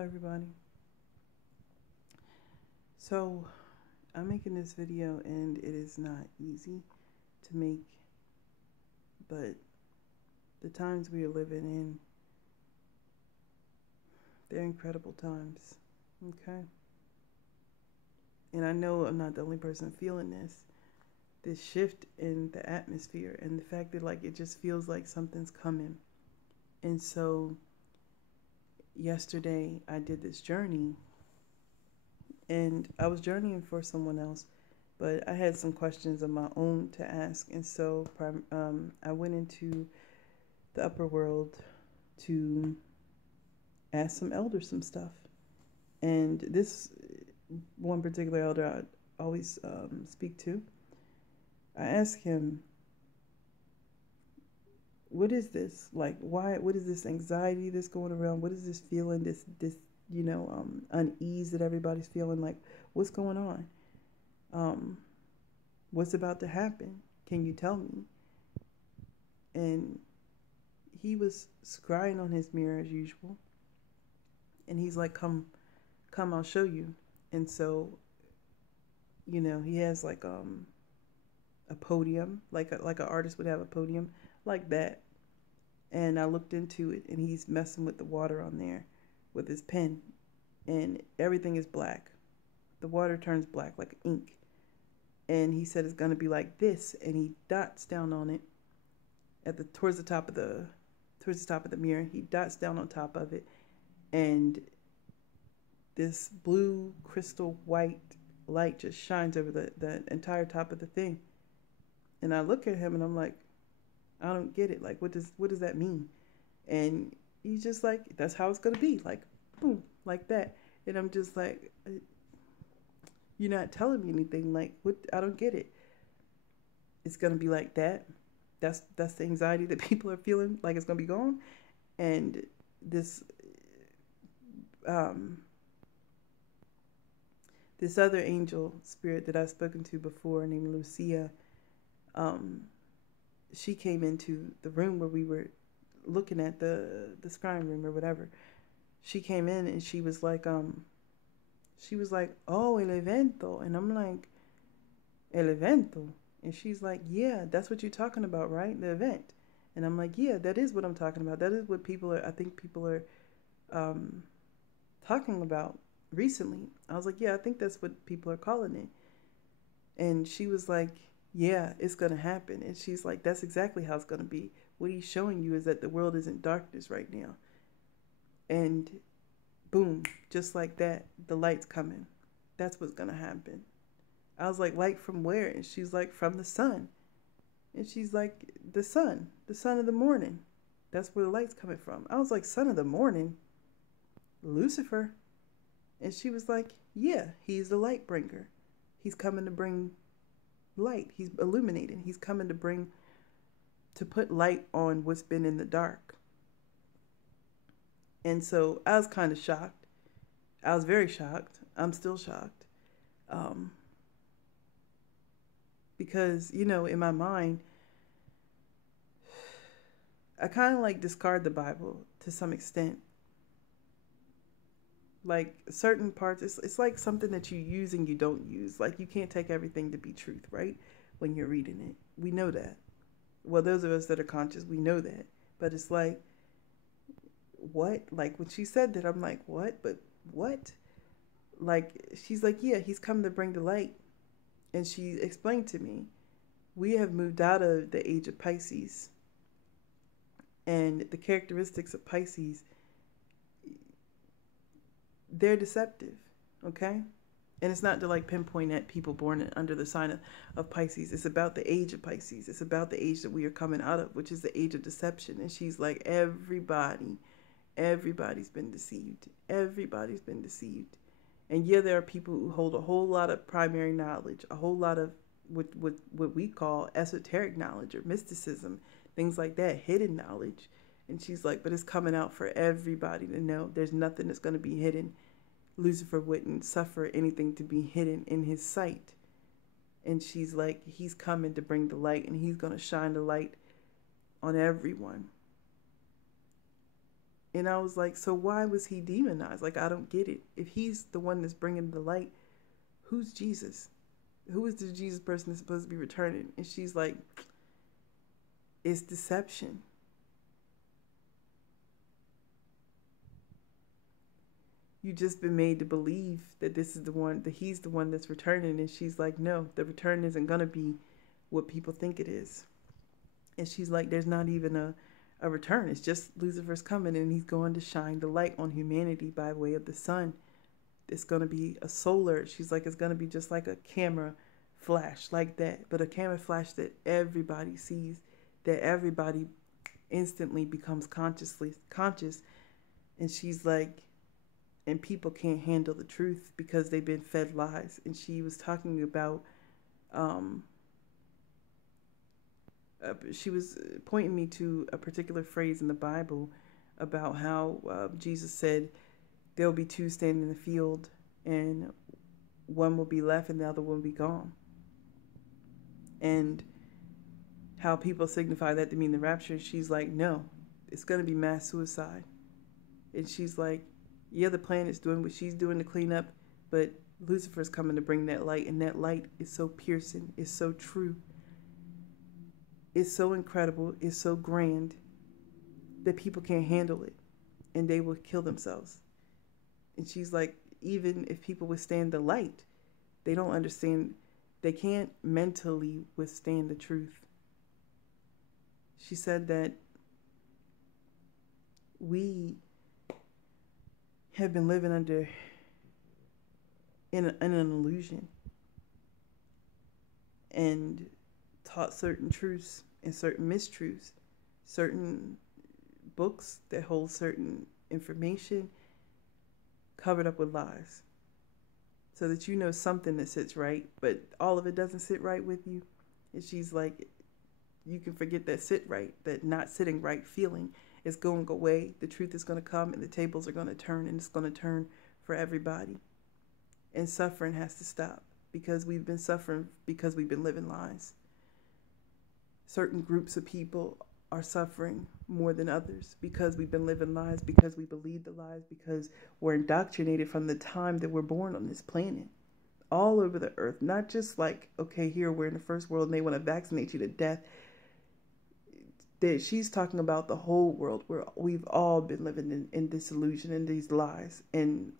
everybody. So I'm making this video and it is not easy to make, but the times we are living in, they're incredible times. Okay? And I know I'm not the only person feeling this shift in the atmosphere and the fact that it just feels like something's coming. And so yesterday I did this journey, and I was journeying for someone else, but I had some questions of my own to ask. And so I went into the upper world to ask some elders some stuff. And this one particular elder I always speak to, I asked him, what is this? What is this anxiety that's going around? What is this feeling, this unease that everybody's feeling? What's going on? What's about to happen? Can you tell me? And he was scrying on his mirror as usual. And he's like, come, I'll show you. And so, he has a podium, like an artist would have a podium, like that. And I looked into it, and he's messing with the water on there with his pen, and everything is black. The water turns black like ink. And he said it's gonna be like this, and he dots down on it towards the top of the mirror. He dots down on top of it, and this blue crystal white light just shines over the entire top of the thing. And I look at him and I'm like, I don't get it. What does that mean? And he's just like, that's how it's gonna be. Boom, like that. And I'm just like, you're not telling me anything. What? I don't get it. It's gonna be like that. That's the anxiety that people are feeling. It's gonna be gone. And this this other angel spirit that I've spoken to before, named Lucia, she came into the room where we were looking at the scrying room or whatever. She came in and she was like, oh, el evento. And I'm like, el evento? And she's like, yeah, that's what you're talking about, right? The event. And I'm like, yeah, that is what I'm talking about. That is what I think people are talking about recently. I was like, yeah, I think that's what people are calling it. And she was like, yeah, it's going to happen. And she's like, that's exactly how it's going to be. What he's showing you is that the world is in darkness right now. And boom, just like that, the light's coming. That's what's going to happen. I was like, light from where? And she's like, from the sun. And she's like, the sun of the morning. That's where the light's coming from. I was like, son of the morning? Lucifer? And she was like, yeah, he's the Lightbringer. He's coming to bring light. He's illuminating. He's coming to put light on what's been in the dark. And so I was kind of shocked. I was very shocked. I'm still shocked. Because, in my mind, I kind of discard the Bible to some extent. Certain parts, it's like something that you use and you don't use. You can't take everything to be truth, right? When you're reading it. We know that. Well, those of us that are conscious, we know that. But it's like, what? When she said that, I'm like, what? But what? She's like, yeah, he's coming to bring the light. And she explained to me, we have moved out of the Age of Pisces. And the characteristics of Pisces, they're deceptive, okay? And it's not to pinpoint at people born under the sign of Pisces. It's about the age of Pisces. It's about the age that we are coming out of, which is the age of deception. And she's like, everybody's been deceived. Everybody's been deceived. And yeah, there are people who hold a whole lot of primary knowledge, a whole lot of what we call esoteric knowledge or mysticism, things like that, hidden knowledge. And she's like, but it's coming out for everybody to know. There's nothing that's going to be hidden. Lucifer wouldn't suffer anything to be hidden in his sight. And she's like, he's coming to bring the light, and he's going to shine the light on everyone. And I was like, so why was he demonized? Like, I don't get it. If he's the one that's bringing the light, who's Jesus? Who is the Jesus person that's supposed to be returning? And she's like, it's deception. You just been made to believe that this is the one, that he's the one that's returning. And she's like, no, the return isn't going to be what people think it is. And she's like, there's not even a return. It's just Lucifer's coming and he's going to shine the light on humanity by way of the sun. It's going to be a solar. She's like, it's going to be just like a camera flash like that, but a camera flash that everybody sees, that everybody instantly becomes conscious. And she's like, and people can't handle the truth because they've been fed lies. And she was talking about, she was pointing me to a particular phrase in the Bible about how Jesus said, there'll be two standing in the field and one will be left and the other one will be gone. And how people signify that to mean the rapture. She's like, no, it's going to be mass suicide. And she's like, yeah, the planet's doing what she's doing to clean up, but Lucifer's coming to bring that light. And that light is so piercing, it's so true, it's so incredible, it's so grand that people can't handle it and they will kill themselves. And she's like, even if people withstand the light, they don't understand, they can't mentally withstand the truth. She said that we have been living under in an illusion and taught certain truths and certain mistruths, certain books that hold certain information covered up with lies, so that you know something that sits right, but all of it doesn't sit right with you. And she's like, you can forget that sit right, that not sitting right feeling is going away. The truth is going to come and the tables are going to turn, and it's going to turn for everybody. And suffering has to stop because we've been suffering because we've been living lies. Certain groups of people are suffering more than others because we've been living lies, because we believe the lies, because we're indoctrinated from the time that we're born on this planet, all over the earth. Not just like, okay, here we're in the first world and they want to vaccinate you to death. That she's talking about the whole world where we've all been living in this illusion and these lies. And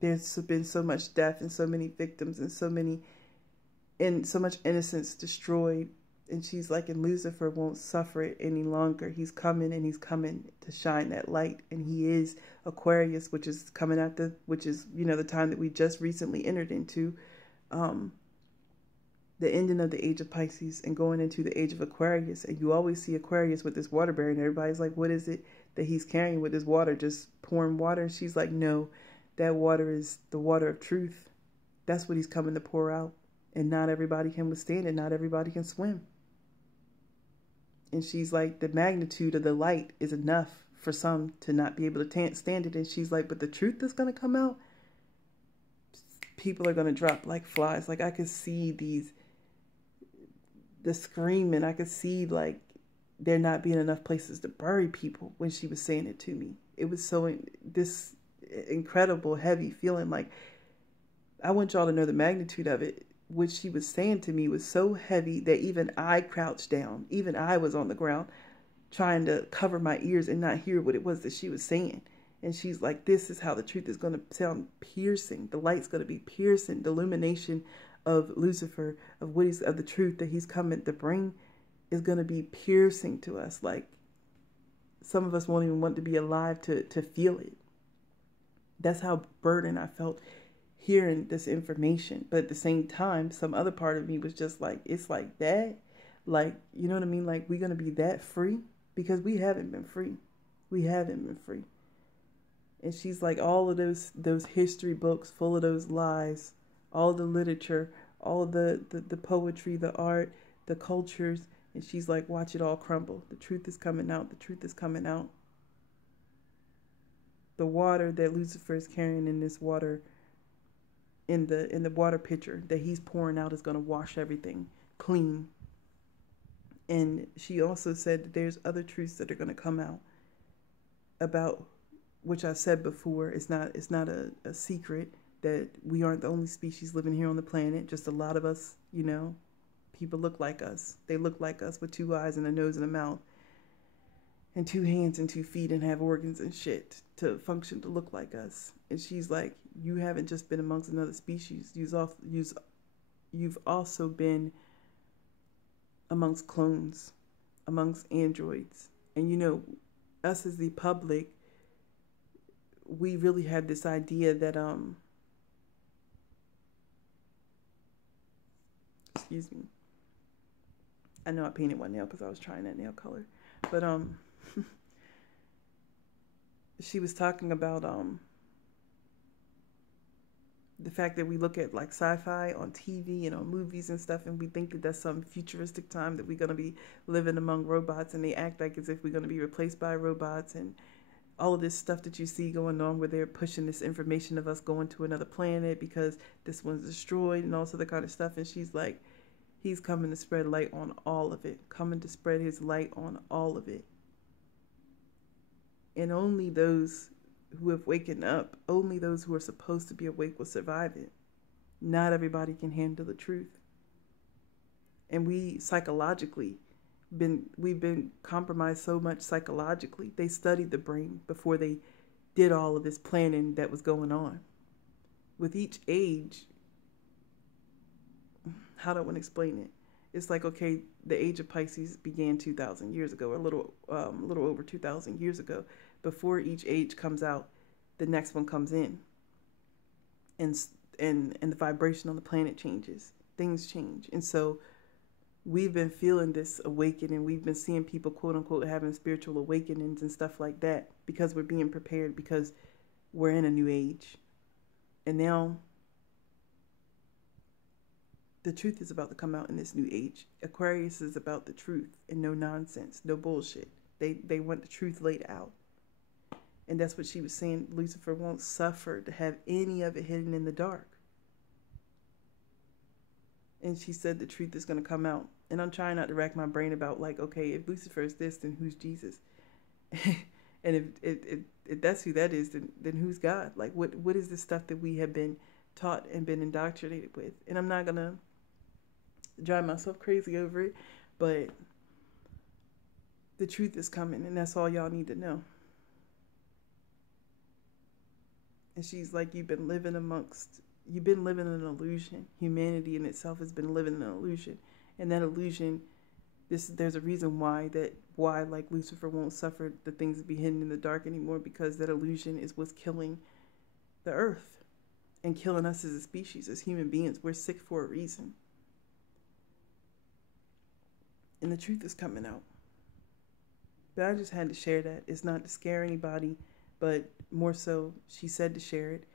there's been so much death and so many victims and so much innocence destroyed. And she's like, and Lucifer won't suffer it any longer. He's coming, and he's coming to shine that light. And he is Aquarius, which is coming at which is, the time that we just recently entered into, the ending of the Age of Pisces and going into the Age of Aquarius. And you always see Aquarius with this water bearer, and everybody's like, what is it that he's carrying with his water? Just pouring water? And she's like, no, that water is the water of truth. That's what he's coming to pour out. And not everybody can withstand it. Not everybody can swim. And she's like, the magnitude of the light is enough for some to not be able to stand it. And she's like, but the truth that's going to come out, people are going to drop like flies. Like, I could see the screaming. I could see like there not being enough places to bury people when she was saying it to me. It was so this incredible, heavy feeling. Like, I want y'all to know the magnitude of it. What she was saying to me was so heavy that even I crouched down. Even I was on the ground trying to cover my ears and not hear what it was that she was saying. And she's like, this is how the truth is going to sound piercing. The light's going to be piercing. The illumination of Lucifer, of the truth that he's coming to bring, is going to be piercing to us. Like, some of us won't even want to be alive to feel it. That's how burdened I felt hearing this information. But at the same time, some other part of me was just like, it's like that. Like, you know what I mean? Like, we're going to be that free? Because we haven't been free. We haven't been free. And she's like, all of those history books full of those lies, all the literature, all the poetry, the art, the cultures. And she's like, watch it all crumble. The truth is coming out. The truth is coming out. The water that Lucifer is carrying in this water, in the water pitcher that he's pouring out, is going to wash everything clean. And she also said that there's other truths that are going to come out about, which I said before, it's not a secret that we aren't the only species living here on the planet. Just a lot of us, you know, people look like us. They look like us with 2 eyes and a nose and a mouth and 2 hands and 2 feet and have organs and shit to function to look like us. And she's like, you haven't just been amongst another species. You've also been amongst clones, amongst androids. And you know, us as the public, we really had this idea that excuse me, I know I painted one nail because I was trying that nail color, but she was talking about the fact that we look at like sci-fi on TV and on movies and stuff, and we think that that's some futuristic time that we're going to be living among robots, and they act like as if we're going to be replaced by robots, and all of this stuff that you see going on where they're pushing this information of us going to another planet because this one's destroyed and all sorts of kind of stuff. And she's like, he's coming to spread light on all of it, coming to spread his light on all of it. And only those who have waken up, only those who are supposed to be awake will survive it. Not everybody can handle the truth. And we psychologically, we've been compromised so much psychologically. They studied the brain before they did all of this planning that was going on. With each age, how do I want to explain it? It's like, okay, the Age of Pisces began 2,000 years ago, or a little over 2,000 years ago. Before each age comes out, the next one comes in, and the vibration on the planet changes. Things change, and so we've been feeling this awakening. We've been seeing people, quote unquote, having spiritual awakenings and stuff like that because we're being prepared, because we're in a new age, and now the truth is about to come out in this new age. Aquarius is about the truth and no nonsense, no bullshit. They want the truth laid out. And that's what she was saying. Lucifer won't suffer to have any of it hidden in the dark. And she said the truth is going to come out. And I'm trying not to rack my brain about, like, okay, if Lucifer is this, then who's Jesus? And if that's who that is, then who's God? Like, what is the stuff that we have been taught and been indoctrinated with? And I'm not going to drive myself crazy over it, but the truth is coming, and that's all y'all need to know. And she's like, you've been living an illusion. Humanity in itself has been living an illusion. And that illusion, there's a reason why like Lucifer won't suffer the things to be hidden in the dark anymore, because that illusion is what's killing the earth and killing us as a species, as human beings. We're sick for a reason. And the truth is coming out. But I just had to share that. It's not to scare anybody, but more so, she said to share it.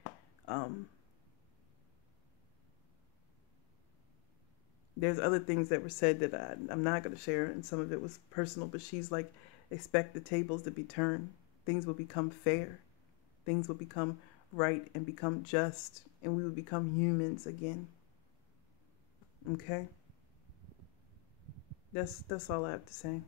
There's other things that were said that I'm not going to share, and some of it was personal, but she's like, expect the tables to be turned. Things will become fair. Things will become right and become just, and we will become humans again. Okay? That's all I have to say.